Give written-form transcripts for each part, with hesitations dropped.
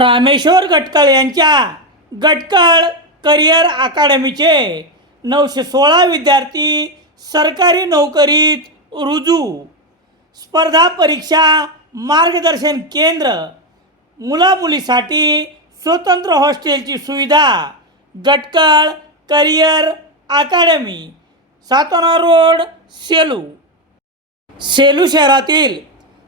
रामेश्वर गटकळ यांच्या गटकळ करिअर अकादमीचे 916 विद्यार्थी सरकारी नोकरीत रुजू. स्पर्धा परीक्षा मार्गदर्शन केंद्र, मुलामुलीसाठी स्वतंत्र हॉस्टेलची सुविधा. गटकळ करिअर अकादमी, सातोना रोड, सेलू. सेलू शहरातील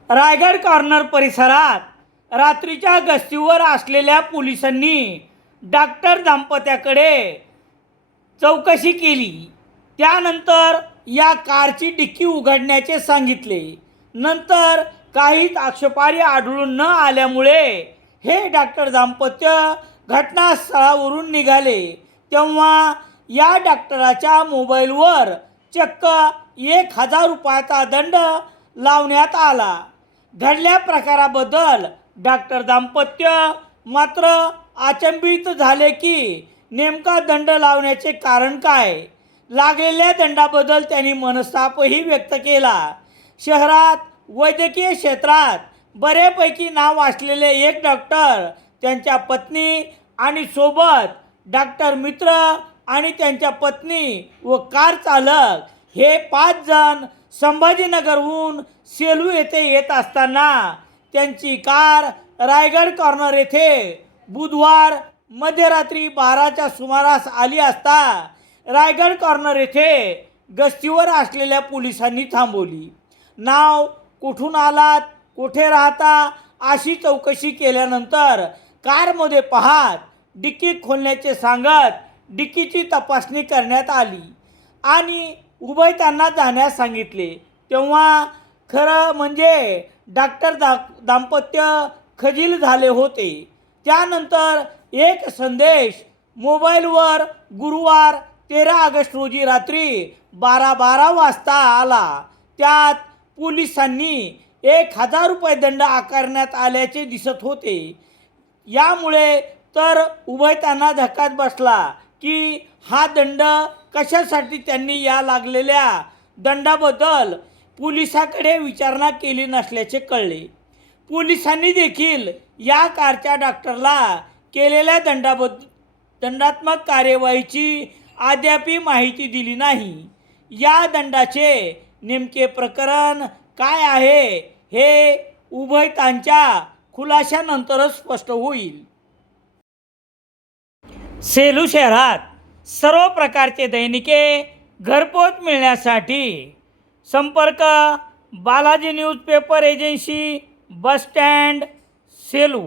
रायगड कॉर्नर परिसरात रात्रीच्या गस्तीवर असलेल्या पोलिसांनी डॉक्टर दाम्पत्याकडे चौकशी केली. त्यानंतर या कारची डिक्की उघडण्याचे सांगितले. नंतर काहीच आक्षेपार्ह आढळून न आल्यामुळे हे डॉक्टर दाम्पत्य घटनास्थळावरून निघाले. तेव्हा या डॉक्टराच्या मोबाईलवर चक्क 1000 रुपयाचा दंड लावण्यात आला. घडल्या प्रकाराबद्दल डॉक्टर दाम्पत्य मात्र अचंबित झाले की नेमका दंड लावण्याचे कारण काय. लागलेल्या दंडाबद्दल त्यांनी मनस्तापही व्यक्त केला. शहरात वैद्यकीय क्षेत्रात बऱ्यापैकी नाव असलेले एक डॉक्टर, त्यांच्या पत्नी आणि सोबत डॉक्टर मित्र आणि त्यांच्या पत्नी व कार चालक हे 5 जण संभाजीनगरहून सेलू येथे येत असताना त्यांची कार रायगड कॉर्नर येथे बुधवार मध्यरात्री 12च्या सुमारास आली असता रायगड कॉर्नर येथे गस्तीवर असलेल्या पोलिसांनी थांबवली. नाव, कुठून आलात, कुठे राहता अशी चौकशी केल्यानंतर कारमध्ये पाहत डिक्की खोलण्याचे सांगत डिक्कीची तपासणी करण्यात आली आणि उभयतांना जाण्यास सांगितले. तेव्हा खरं म्हणजे डॉक्टर दाम्पत्य खजील झाले होते. त्यानंतर एक संदेश मोबाईलवर गुरुवार 13 ऑगस्ट रोजी रात्री 12:12 वाजता आला. त्यात पोलिसांनी 1000 रुपये दंड आकारण्यात आल्याचे दिसत होते. यामुळे तर उभयतांना धक्काच बसला की हा दंड कशासाठी त्यांनी या लागलेल्या दंडाबद्दल पोलिसाकडे विचारणा केली नसल्याचे कळले. पोलिसांनी देखील या कारच्या डॉक्टरला केलेल्या दंडात्मक कार्यवाहीची अद्यापही माहिती दिली नाही. या दंडाचे नेमके प्रकरण काय आहे हे उभयतांच्या खुलाशानंतरच स्पष्ट होईल. सेलू शहरात सर्व प्रकारचे दैनिके घरपोच मिळण्यासाठी संपर्क Balaji newspaper agency, bus stand, Selu.